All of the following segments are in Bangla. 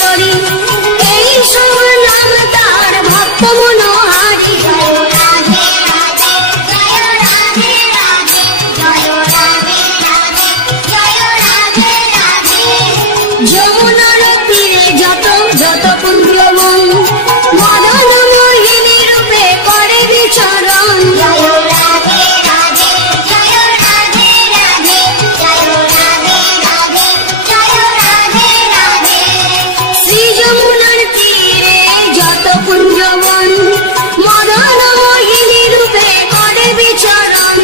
ঈশ্বরী, এই সব নাম তার ভক্ত মনোহারী। যমুনার তীরে যত যত পুণ্যবন, মদন মোহিনী রূপে করে বিচরণ। শ্রী যমুনার তীরে যত পুণ্যবন, মদন মোহিনী রূপে করে বিচরণ।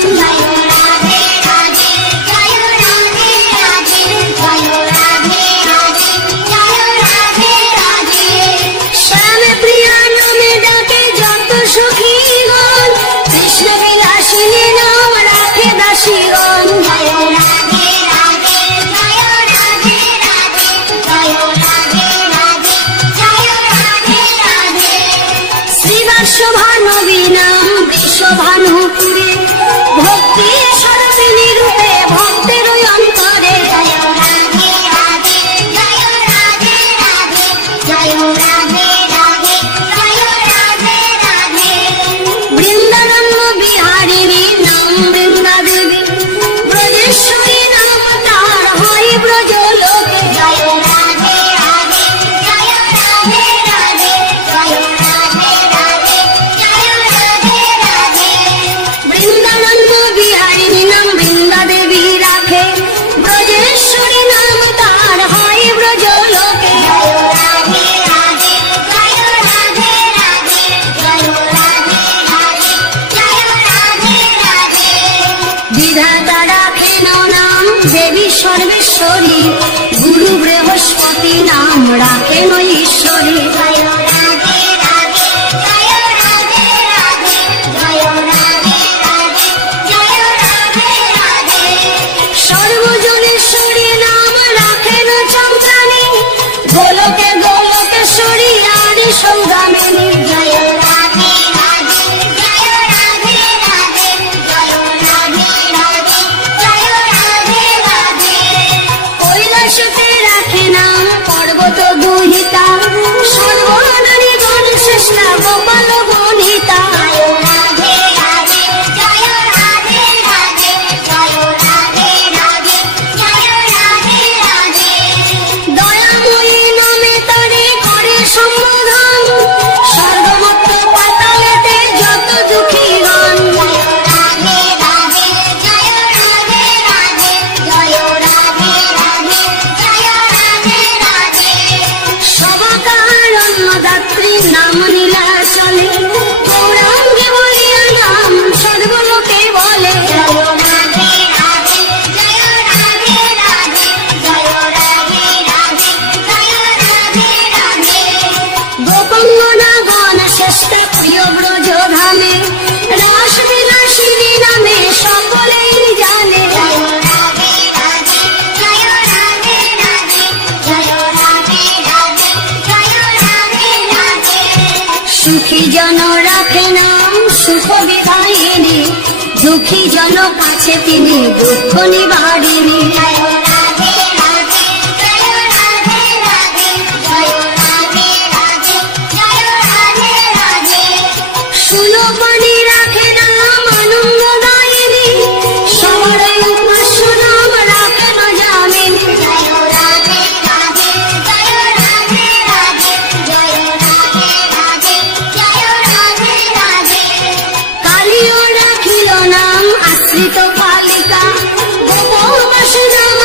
শ্যামে প্রিয়া নামে ডাকে যত সখীগণ, কৃষ্ণ বিলাসিনী নাম রাখে দাসীগণ। শ্রীবাস ভানবী নাম বিশ্বভানুপুরে, ভক্তি স্বরূপিণী রূপে ভক্তের অন্তরে। বৃন্দারণ্য বিহারিণী নাম বৃন্দা দেবী, ব্রজেশ্বরী নাম তার হয় ব্রজলোকে। বৃন্দারণ্য বিহারিণী নাম বৃন্দা দেবী রাখে, ব্রজেশ্বরী নাম তার হয় ব্রজলোকে। বিধাতা রাখেন নাম দেবী সর্বেশ্বরী, গুরু বৃহস্পতি নাম রাখেন ঈশ্বরী। সর্বজনেশ্বরী নাম রাখেন চন্দ্রাণী, গোলকে গোলকেশ্বরী আদি সৌদামিনী। কৈলাসকে রাখে নাম পর্বত দুহিতা, সর্বনারী গণ শ্রেষ্ঠা গোপাল বনিতা। দয়াময়ী নামে তারে করে সম্বোধন, সর্বমত্ত পাতালেতে যত দুঃখীগণ। সবাকারণ্যদাত্রী নাম নীলা চলে, গৌরাঙ্গে বলিয়া নাম সর্বলোকে বলে। গোপঙ্গনা গণ শ্রেষ্ঠ প্রিয় ব্রজ ধামে, রাস বিলাসিনী নামে সকলেই জানে। সুখী জন রাখে নাম সুখ বিধায়িনী, দুঃখী জন কাছে তিনি দুঃখ নিবারিণী। সুলোপনী রাখে নাম আনন্দদায়িনী, সবার উপাস্য নাম রাখেন যামিনী। কালিও রাখিল নাম আশ্রিত পালিকা, গোপবাস নাম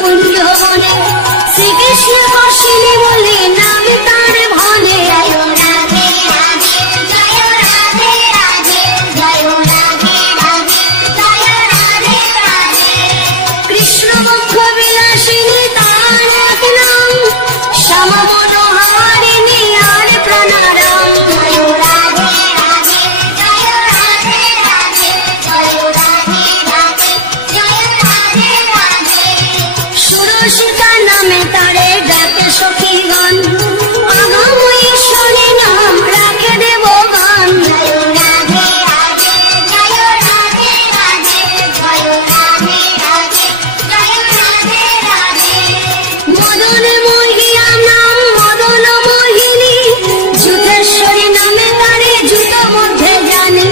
কুঞ্জ বনে শ্রীকৃষ্ণ বসিনি বলে নাম তার ভনে। কৃষ্ণ মুখ বিলাসিনী তার এক নাম, শ্যাম মনোহারিণী আর প্রাণারাম। সুরসিতা নামে তারে ডাকে সখীগণ, আগাম ঈশ্বরী নাম রাখে দেবগণ। মদন মোহিয়া নাম মদন মোহিনী, যুথেশ্বরী নামে তারে যুত মধ্যে জানি।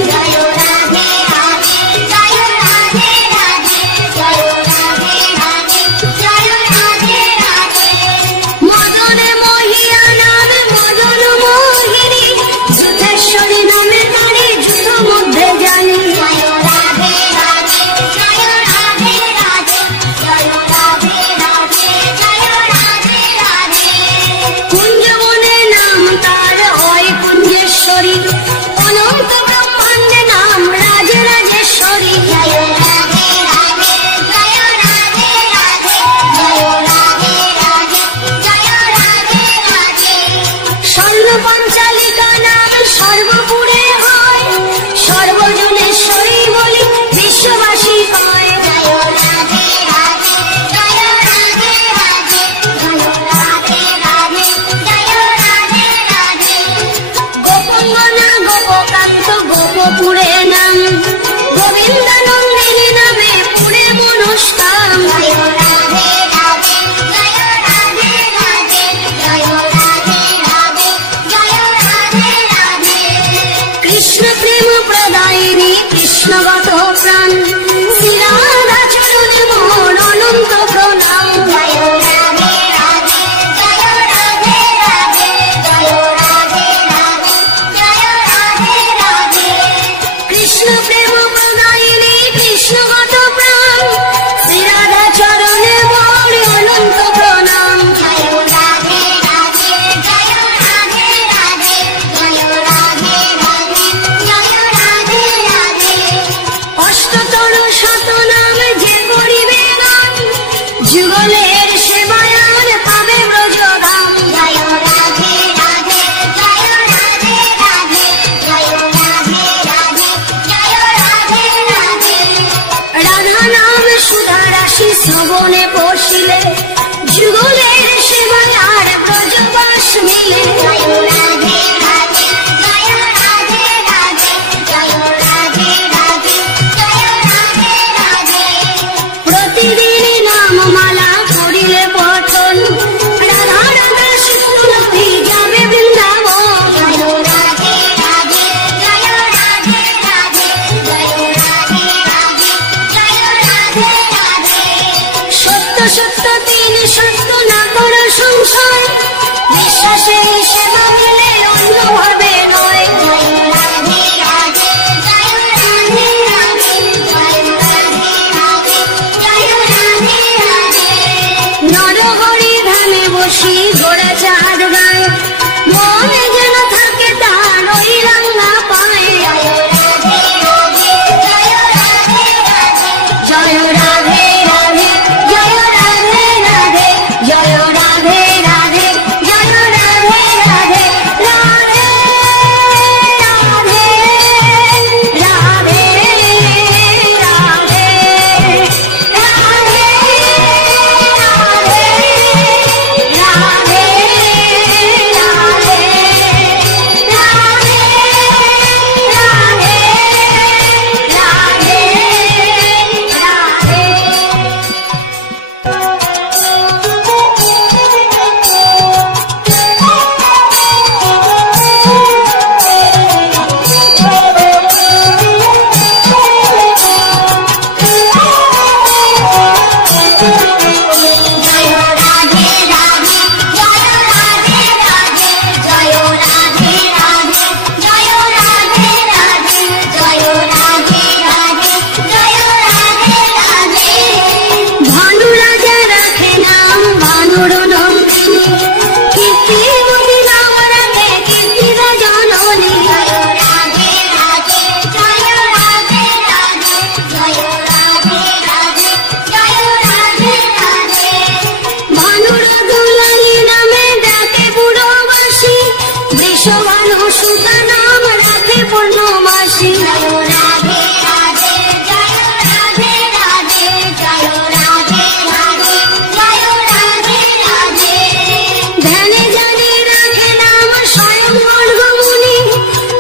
মদন মোহিয়া নাম মদন মোহিনী, যুথেশ্বরী নামে তারে যুত মধ্যে জানি। কুঞ্জবনে নাম তার হয় কুঞ্জেশ্বরী, অনন্ত ব্রহ্মাণ্ডে নাম রাজে রাজেশ্বরী। স্বর্ণ পঞ্চালিকা নাম সর্বপুরে হয়, সর্বজনেশ্বরী বলি বিশ্ববাসী কয়। গোপঙ্গনা গোপকান্ত গোপপুরে নাম, গোবিন্দানন্দিনী নামে পুরে মনস্কাম। কৃষ্ণ প্রেম প্রদায়িনী কৃষ্ণগত প্রাণ, শ্রীরাধা চরণে মোর অনন্ত প্রণাম। কৃষ্ণ প্রেম প্রদায়িনী কৃষ্ণগত প্রাণ, শ্রীরাধা চরণে মোর অনন্ত প্রণাম। অষ্টতর শত নাম যে করিবে গান, যুগলের সেবায় আর পাবে ব্রজধাম। রাধা নাম সুধা রাশি শ্রবণে পশিলে, যুগলের সেবায় আর ব্রজবাস মিলে। প্রতিদিন নামমালা করিলে পঠন, রাধা রাধা শুনতি যাবে বৃন্দাবন। সত্য সত্য তিনি সত্য না কর সংশয়, বিশ্বাসে সেবা মিলে অন্যভাবে নয়। নরহরি ধামে বসি গোড়া চাঁদ গায়, মনে যেন থাকে তার ওই রাঙ্গা পায়। জয় রাধে রাধে জয় রাধে রাধে জয় রাধে রাধে জয় রাধে রাধে রাধে রাধে রাধে রাধে রাধে রাধে রাধে বাসি জয় রাধে রাধে জয় রাধে রাধে জয় রাধে রাধে জয় রাধে রাধে ধ্যানে জানে রাখে নাম স্বয়ং মুনি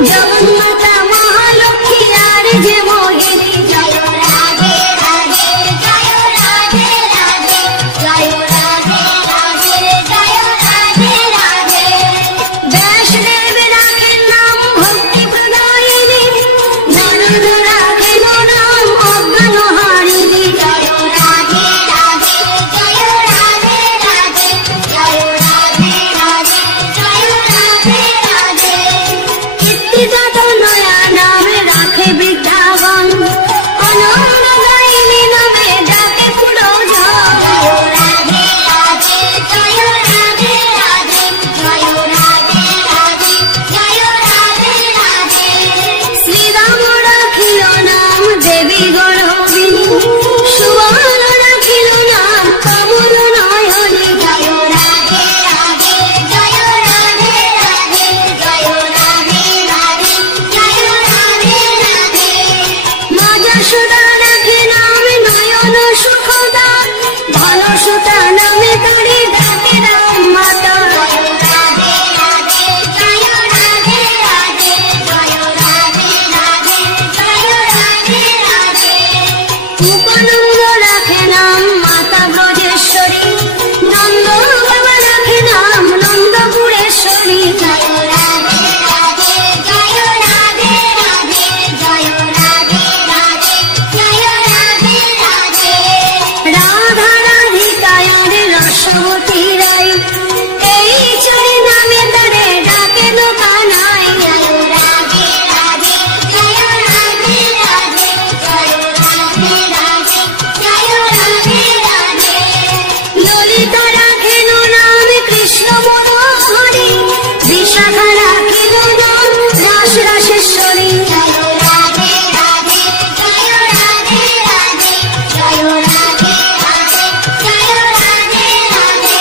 জগন্মাতা মহালক্ষ্মী আর যে মোহিনী জয় রাধে রাধে জয় রাধে রাধে জয় রাধে রাধে জয় রাধে রাধে বৈষ্ণব রাখে নাম ভক্তি প্রদায়িনী নরদ রাখে নাম অজ্ঞান হারিণী জয় রাধে রাধে জয় রাধে রাধে জয় রাধে রাধে জয় রাধে রাধে কীর্তিদাত নয়া নামে রাখে বৃদ্ধাগণ অনন্য গাইনী নামে ডাকে পুরো জয় রাধে রাধে জয় রাধে রাধে জয় রাধে রাধে জয় রাধে রাধে শ্রীরাম রাখিল নাম দেবী গর্ভবিনী সুবল রাখিল নাম কমল নয়নী জয় রাধে রাধে জয় রাধে রাধে জয় রাধে রাধে জয় রাধে রাধে মা যশোদা রাখে নাম নয়ন সুখদা ভালো সুতা নামে তারি ডাকে রাম মাতা জয় রাধে রাধে জয় রাধে রাধে জয় রাধে রাধে জয় রাধে রাধে মুকানন্দ রাখে নাম মাতা ব্রজেশ্বরী নন্দ বাবা রাখে নাম নন্দপুরেশ্বরী জয় রাধে রাধে জয় রাধে রাধে জয় রাধে রাধে জয় রাধে রাধে রাধা রাধিকায়ার রসবতী রায় এই চরে নামে তারে ডাকে দোকানায় জয় রাধে রাধে জয় রাধে রাধে জয় রাধে রাধে জয় রাধে রাধে ললিতা রাখেন নাম কৃষ্ণ মনোহরি বিশাখা রাখেন নাম রাস রাসেশ্বরী জয় রাধে রাধে জয় রাধে রাধে জয় রাধে রাধে জয় রাধে রাধে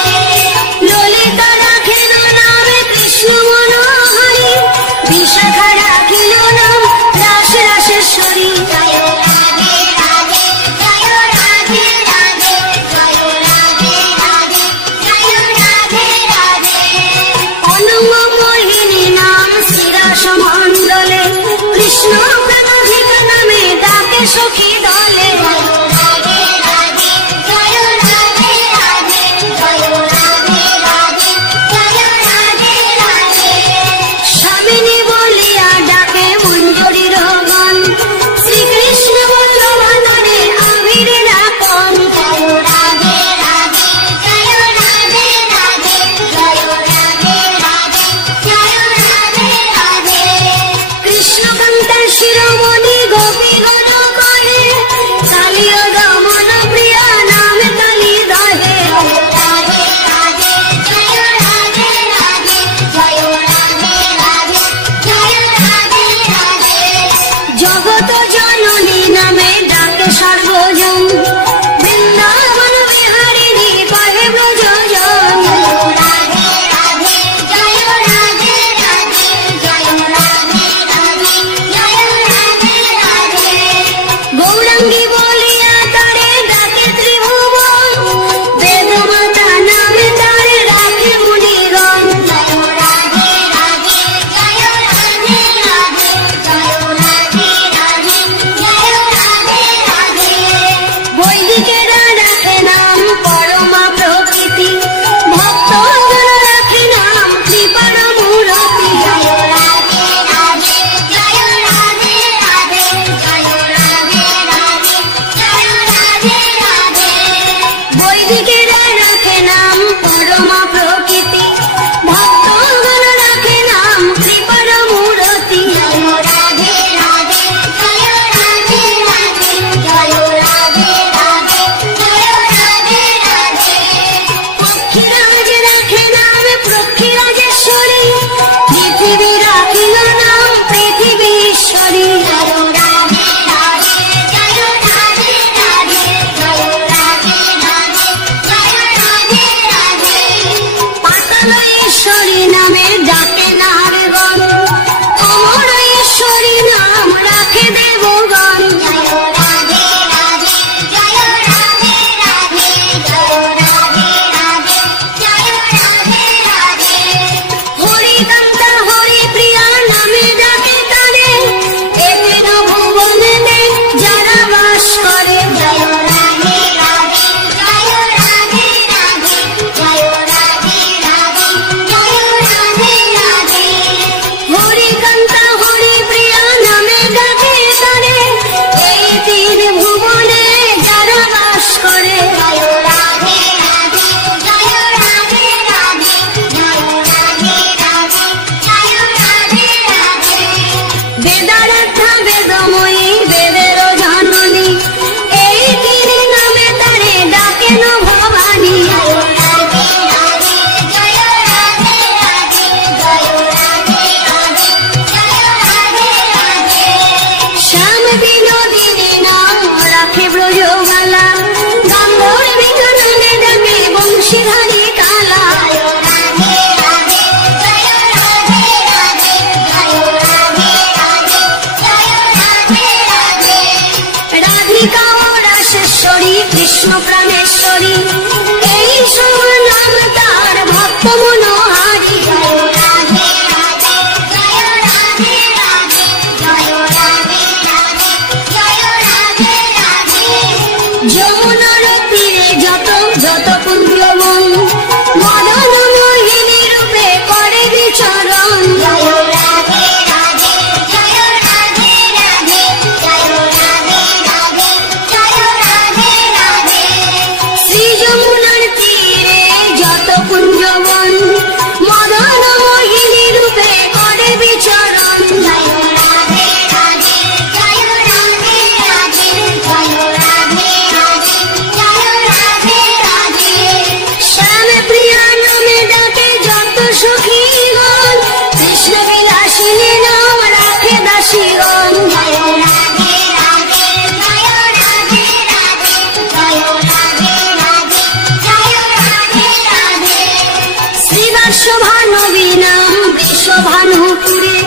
বিশ্বভানবী নাম বিশ্বভানুপুরে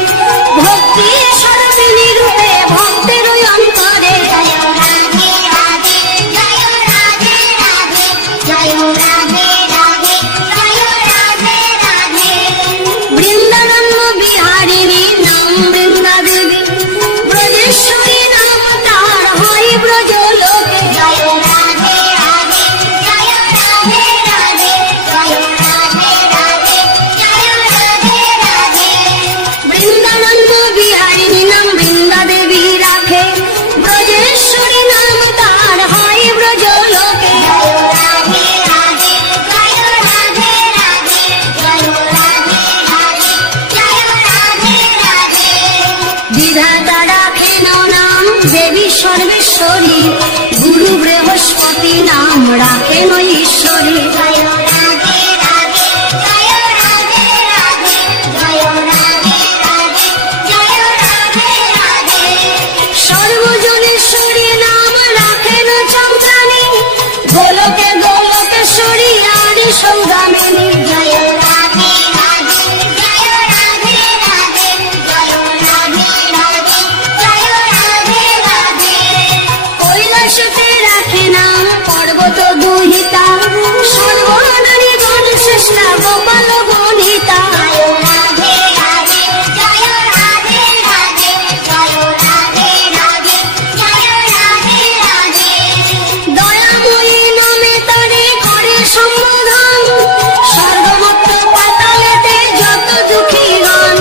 ভক্তি স্বরূপিণী রূপে ভক্তের অন্তরে বৃন্দারণ্য বিহারিণী নাম বৃন্দা দেবী ব্রজেশ্বরী নাম তার হয় ব্রজলোকে বৃন্দানন্দ বিহারিণী নাম বৃন্দা দেবী রাখে ব্রজেশ্বরী নাম তার হয় ব্রজলোকে বিধাতা রাখেন নাম দেবী সর্বেশ্বরী গুরু বৃহস্পতি নাম রাখেন ঈশ্বরী সর্বজনেশ্বরী নাম রাখেন চন্দ্রাণী গোলকে গোলকেশ্বরী আদি সৌদামিনী কৈলাসকে রাখে নাম পর্বত দুহিতা সর্বনারী গণ শ্রেষ্ঠা গোপাল গণিতা দয়াময়ী নামে তারে করে সম্বোধন সর্বমত্ত পাতালেতে যত দুঃখী গণ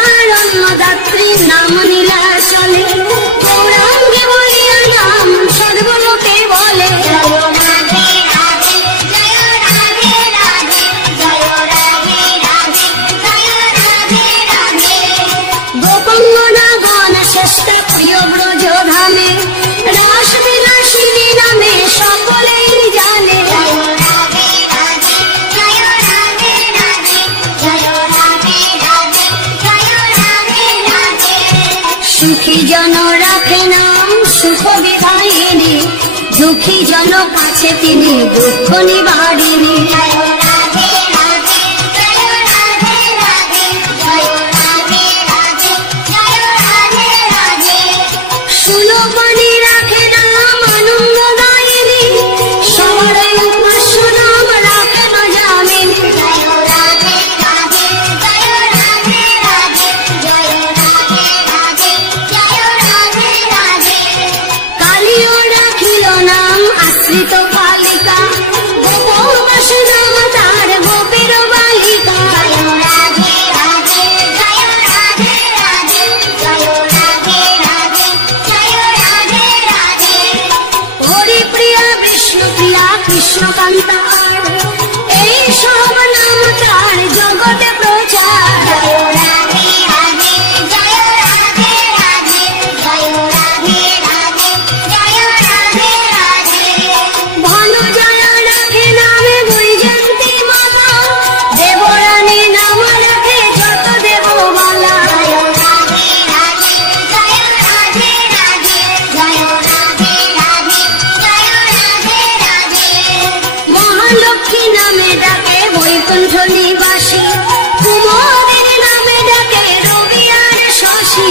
সবাকারণ্যদাত্রী নাম নীলা চলে গৌরাঙ্গে বলিয়া নাম সর্বলোকে বলে গোপাঙ্গনা গণ শ্রেষ্ঠ প্রিয় ব্রজ ধামে রাস বিলাসিনী নামে সকলেই জানে সুখী জন রাখে নাম সুখ বিধায়িনী দুঃখী জন কাছে তিনি দুঃখ নিবারিণী সুলভনী রাখে নাম আনন্দদায়িনী সবার উপাস্য নাম রাখেন যামিনী কালীয় রাখিল নাম আশ্রিত কালিকা গোপবাস নাম তার গোপীর বালিকা হরিপ্রিয়া বিষ্ণুপ্রিয়া কৃষ্ণকান্তা এই সব নাম তার জগতে প্রচার ভানু জয়া রাখে নামে বৈজয়ন্তী মাতা দেবরানী নাম রাখে যত দেবমালা মহালক্ষ্মী নামে ডাকে বৈকুণ্ঠ নিবাসী কুমারের নামে ডাকে রবি আর শশী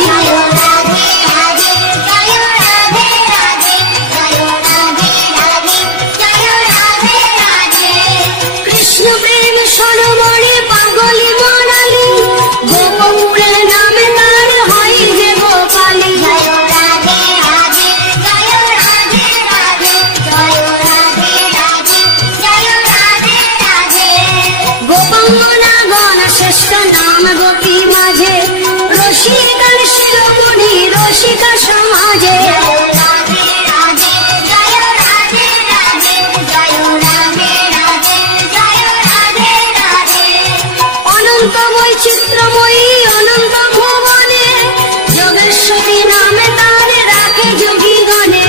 কৃষ্ণ প্রেম সরমণি পাগলি মনালি গোপমূলের নামে তার হয় যে গোপালী গোপাঙ্গনা গণ শ্রেষ্ঠ নাম গোপী মাঝে রসিকার শিরোমণি রসিকা সমাজে অনন্ত বৈচিত্র্যময়ী অনন্ত ভুবনে যোগেশ্বরী নামে তার রাখে যোগী গণে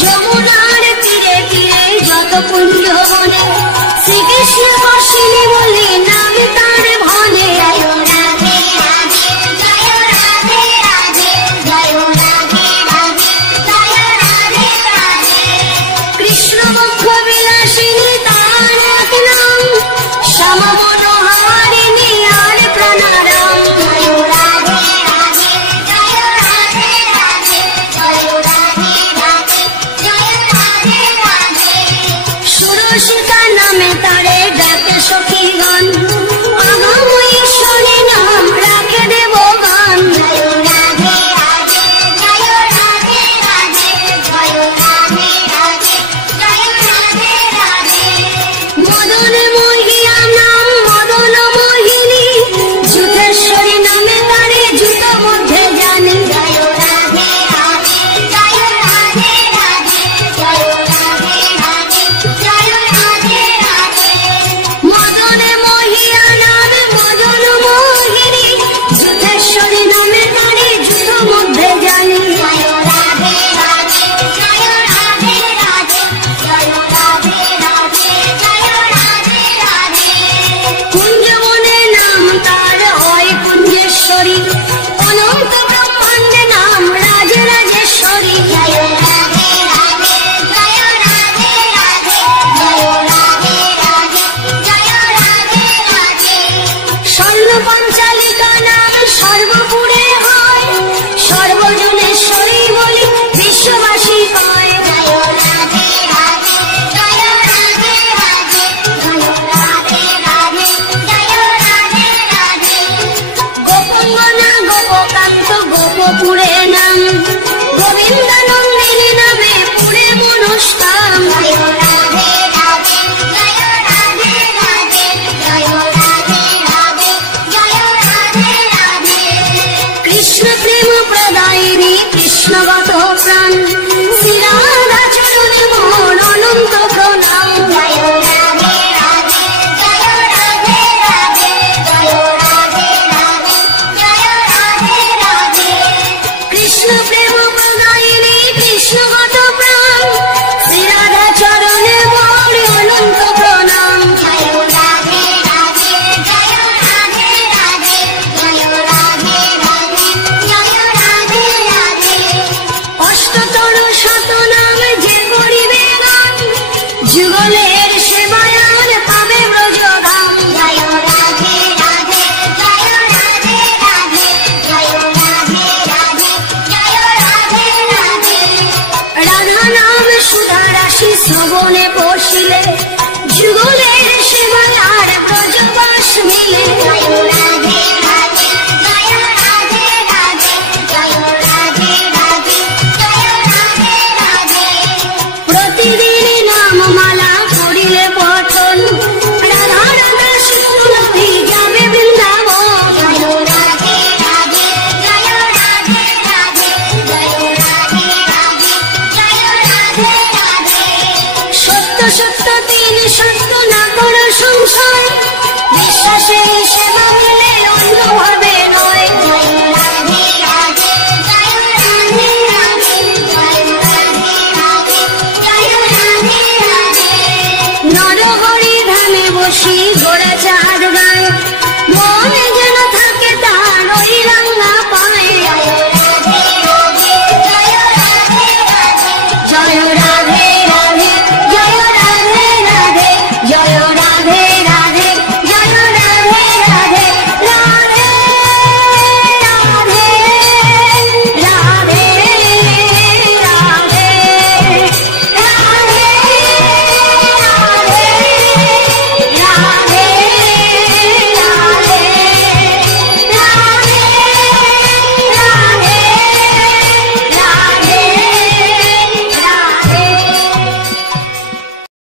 যমুনার তীরে তীরে যত পুণ্য বনে শ্রীকৃষ্ণ বসিনি বলে নাম তার ভজে জয় রাধে রাধে জয় রাধে রাধে জয় রাধে রাধে জয় রাধে রাধে কৃষ্ণ মুখ বিলাসিনী তার এক নাম শ্যাম মনোহারিণী আর প্রাণারাম জয় রাধে রাধে জয় রাধে রাধে জয় রাধে রাধে জয় রাধে রাধে সুরসিতা নামে তারে ডাকে সখীগণ অহম ঈশ্বরী নাম রাখে দেবগণ জয় রাধে রাধে জয় রাধে রাধে জয় রাধে রাধে জয় রাধে রাধে মদন মহিয়া নাম মদন মোহিনী যুথেশ্বরী নামে তারে যুত মধ্যে জানি জয় রাধে রাধে জয় রাধে রাধে জয় রাধে রাধে জয় রাধে রাধে মদন মহিয়া নামে মদন মোহিনী যুথেশ্বরী নামে তারে যুত মধ্যে জানি জয় রাধে রাধে জয় রাধে রাধে জয় রাধে রাধে জয় রাধে রাধে কুঞ্জবনে নাম তার হয় কুঞ্জেশ্বরী অনন্ত ব্রহ্মাণ্ডে নাম রাজরাজেশ্বরী জয় রাধে রাধে জয় রাধে রাধে জয় রাধে রাধে জয় রাধে রাধে স্বর্ণ পঞ্চালিকা নাম সর্বপুরে হয় সর্বজনেশ্বরী বলি বিশ্ববাসী কয় জয় রাধে রাধে জয় রাধে রাধে জয় রাধে রাধে জয় রাধে রাধে গোপঙ্গনা গোপকান্ত গোপপুরে নাম গোবিন্দানন্দিনী নামে পুরে মনুষ্কাম জয় রাধে রাধে জয় রাধে রাধে জয় রাধে রাধে জয় রাধে রাধে কৃষ্ণ প্রেম প্রদায়িনী কৃষ্ণগত প্রাণ শ্রীরাধা চরণে মোর অনন্ত প্রণাম জয় রাধে রাধে জয় রাধে রাধে জয় রাধে রাধে জয় রাধে রাধে কৃষ্ণ প্রেম প্রদায়িনী কৃষ্ণগত প্রাণ শ্রীরাধা চরণে মোর অনন্ত প্রণাম জয় রাধে রাধে জয় রাধে রাধে জয় রাধে রাধে জয় রাধে রাধে অষ্টতর শতনাম যে করিবে গান যুগলের সেবায়ান পাবে ব্রজধাম জয় রাধে রাধে জয় রাধে রাধে জয় রাধে রাধে জয় রাধে রাধে রাধা নাম সুধা রাশি শ্রবণে বসিলে যুগলের সেবায় আর ব্রজবাস মিলে জয় রাধে রাধে জয় রাধে রাধে জয় রাধে রাধে জয় রাধে রাধে প্রতিদিন নামমালা করিলে পঠন রাধা রাধা শিশুনদী যাবে বৃন্দাবন জয় রাধে রাধে জয় রাধে রাধে জয় রাধে রাধে জয় রাধে রাধে সত্য সত্য তিনি সত্য না করো সংশয় বিশ্বাসে সেবা মিলে অন্যভাবে নয় জয় রাধে রাধে জয় রাধে রাধে জয় রাধে রাধে জয় রাধে রাধে নরহরি ধামে বসি গোড়া